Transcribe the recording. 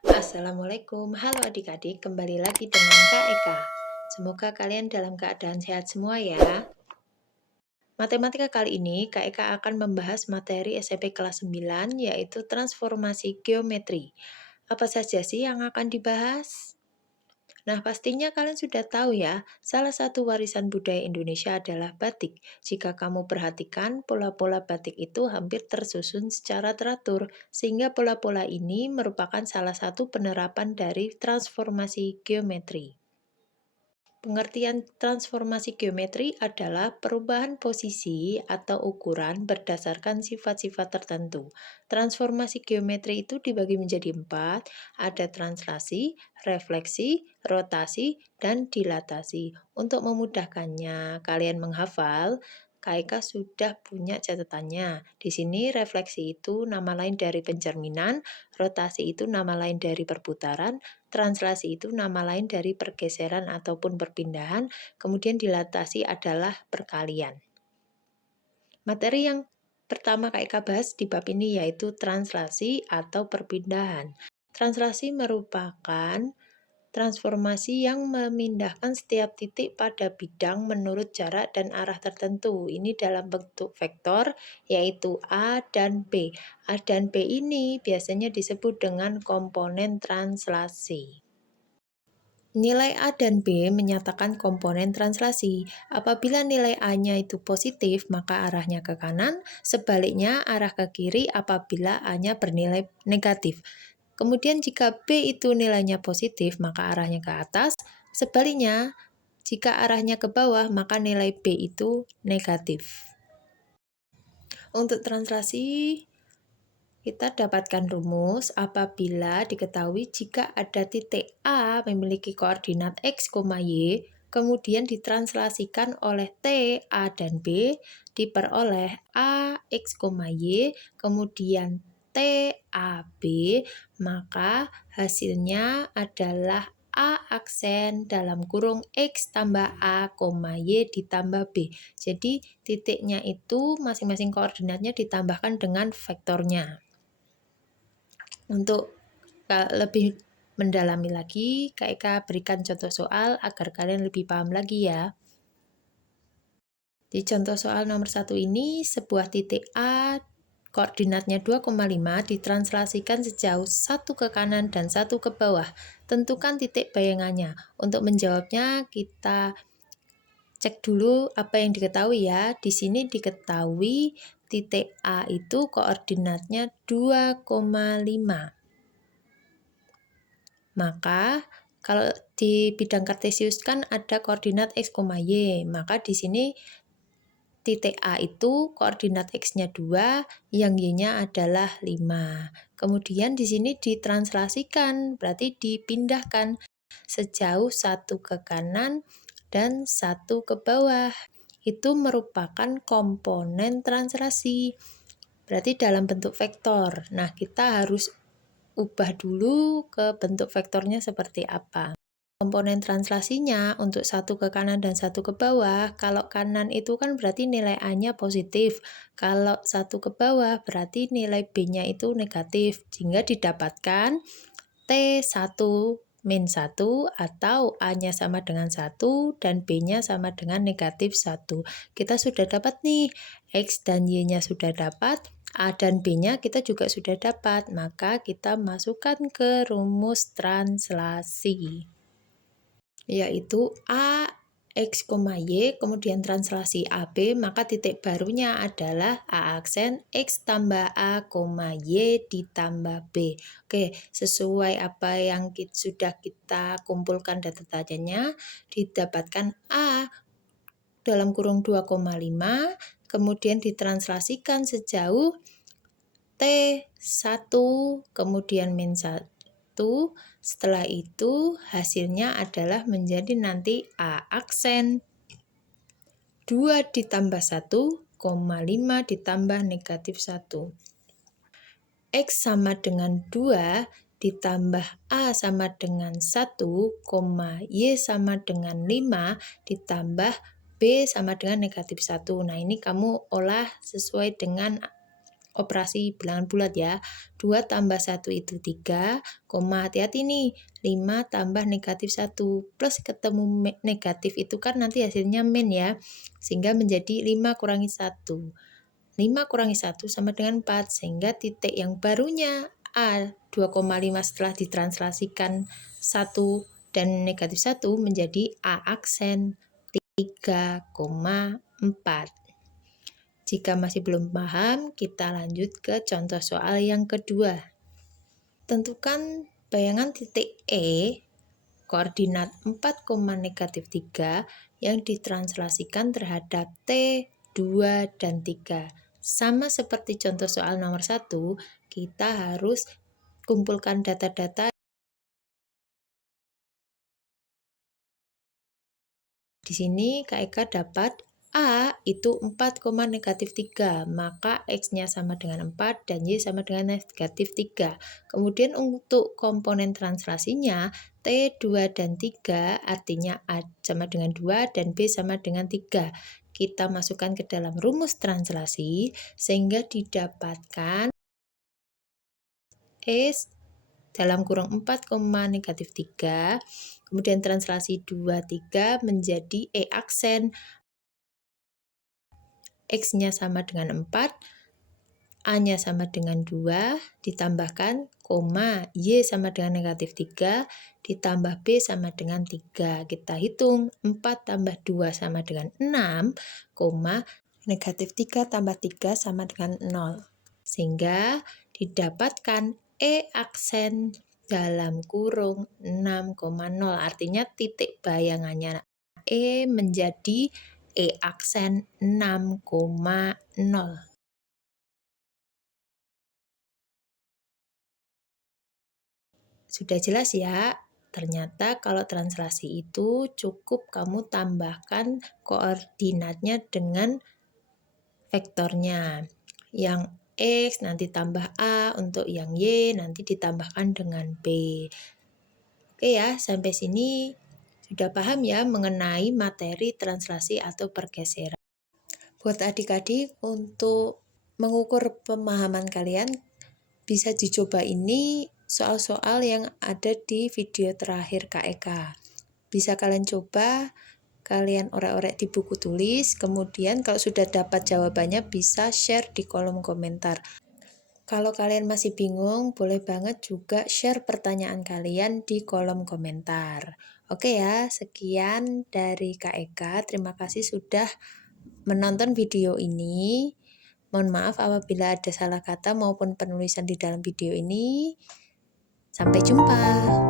Assalamualaikum, halo adik-adik, kembali lagi dengan Kak Eka. Semoga kalian dalam keadaan sehat semua ya. Matematika kali ini Kak Eka akan membahas materi SMP kelas 9 yaitu transformasi geometri. Apa saja sih yang akan dibahas? Nah, pastinya kalian sudah tahu ya, salah satu warisan budaya Indonesia adalah batik. Jika kamu perhatikan, pola-pola batik itu hampir tersusun secara teratur, sehingga pola-pola ini merupakan salah satu penerapan dari transformasi geometri. Pengertian transformasi geometri adalah perubahan posisi atau ukuran berdasarkan sifat-sifat tertentu. Transformasi geometri itu dibagi menjadi 4, ada translasi, refleksi, rotasi, dan dilatasi. Untuk memudahkannya kalian menghafal, Kak sudah punya catatannya. Di sini refleksi itu nama lain dari pencerminan, rotasi itu nama lain dari perputaran, translasi itu nama lain dari pergeseran ataupun perpindahan, kemudian dilatasi adalah perkalian. Materi yang pertama Kak bahas di bab ini yaitu translasi atau perpindahan. Translasi merupakan transformasi yang memindahkan setiap titik pada bidang menurut jarak dan arah tertentu. Ini dalam bentuk vektor, yaitu A dan B. A dan B ini biasanya disebut dengan komponen translasi. Nilai A dan B menyatakan komponen translasi. Apabila nilai A-nya itu positif, maka arahnya ke kanan, sebaliknya arah ke kiri apabila A-nya bernilai negatif. Kemudian jika B itu nilainya positif, maka arahnya ke atas, sebaliknya jika arahnya ke bawah, maka nilai B itu negatif. Untuk translasi, kita dapatkan rumus apabila diketahui jika ada titik A memiliki koordinat X, Y, kemudian ditranslasikan oleh T, A, dan B, diperoleh A, X, Y, kemudian T, A, B, maka hasilnya adalah A aksen dalam kurung X tambah A, Y ditambah B. Jadi titiknya itu masing-masing koordinatnya ditambahkan dengan vektornya. Untuk lebih mendalami lagi, Kak Eka berikan contoh soal agar kalian lebih paham lagi ya. Di contoh soal nomor 1 ini, sebuah titik A koordinatnya 2,5 ditranslasikan sejauh 1 ke kanan dan 1 ke bawah. Tentukan titik bayangannya. Untuk menjawabnya kita cek dulu apa yang diketahui ya. Di sini diketahui titik A itu koordinatnya 2,5. Maka kalau di bidang kartesius kan ada koordinat X, Y. Maka di sini titik A itu koordinat X-nya 2, yang Y-nya adalah 5. Kemudian di sini ditranslasikan, berarti dipindahkan sejauh 1 ke kanan dan 1 ke bawah. Itu merupakan komponen translasi. Berarti dalam bentuk vektor. Nah, kita harus ubah dulu ke bentuk vektornya seperti apa. Komponen translasinya untuk 1 ke kanan dan 1 ke bawah, kalau kanan itu kan berarti nilai A-nya positif, kalau 1 ke bawah berarti nilai B-nya itu negatif, sehingga didapatkan T1 min 1 atau A-nya sama dengan 1 dan B-nya sama dengan negatif 1. Kita sudah dapat nih, X dan Y-nya sudah dapat, A dan B-nya kita juga sudah dapat, maka kita masukkan ke rumus translasi, yaitu A, X, Y, kemudian translasi AB, maka titik barunya adalah A aksen X tambah A, Y ditambah B. Oke, sesuai apa yang sudah kita kumpulkan data-datanya, didapatkan A dalam kurung 2,5, kemudian ditranslasikan sejauh T1, kemudian min 1. Setelah itu hasilnya adalah menjadi nanti A aksen 2 ditambah 1,5 ditambah negatif 1. X sama dengan 2 ditambah A sama dengan 1, Y sama dengan 5 ditambah B sama dengan negatif 1. Nah, ini kamu olah sesuai dengan operasi bilangan bulat ya. 2 tambah 1 itu 3, hati-hati nih, 5 tambah negatif 1, plus ketemu negatif itu kan nanti hasilnya min ya, sehingga menjadi 5 kurangi 1. 5 kurangi 1 sama dengan 4, sehingga titik yang barunya A 2,5 setelah ditranslasikan 1 dan negatif 1 menjadi A aksen 3,4. Jika masih belum paham, kita lanjut ke contoh soal yang kedua. Tentukan bayangan titik E, koordinat 4, negatif 3 yang ditranslasikan terhadap T, 2, dan 3. Sama seperti contoh soal nomor 1, kita harus kumpulkan data-data. Di sini Kak Eka dapat A itu 4, negatif 3, maka X-nya sama dengan 4 dan Y sama dengan negatif 3. Kemudian untuk komponen translasinya, T, 2, dan 3 artinya A sama dengan 2 dan B sama dengan 3. Kita masukkan ke dalam rumus translasi sehingga didapatkan S dalam kurung 4, negatif 3, kemudian translasi 2, 3 menjadi E aksen, X-nya sama dengan 4, A-nya sama dengan 2, ditambahkan koma, Y sama dengan negatif 3, ditambah B sama dengan 3. Kita hitung, 4 tambah 2 sama dengan 6, koma, negatif 3 tambah 3 sama dengan 0. Sehingga didapatkan E aksen dalam kurung 6,0. Artinya titik bayangannya E menjadi E aksen 6,0. Sudah jelas ya? Ternyata kalau translasi itu cukup kamu tambahkan koordinatnya dengan vektornya. Yang X nanti tambah A, untuk yang Y nanti ditambahkan dengan B. Oke ya, sampai sini sudah paham ya mengenai materi translasi atau pergeseran. Buat adik-adik, untuk mengukur pemahaman kalian, bisa dicoba ini soal-soal yang ada di video terakhir Kak Eka. Bisa kalian coba, kalian orek-orek di buku tulis, kemudian kalau sudah dapat jawabannya bisa share di kolom komentar. Kalau kalian masih bingung, boleh banget juga share pertanyaan kalian di kolom komentar. Oke ya, sekian dari Kak Eka. Terima kasih sudah menonton video ini. Mohon maaf apabila ada salah kata maupun penulisan di dalam video ini. Sampai jumpa.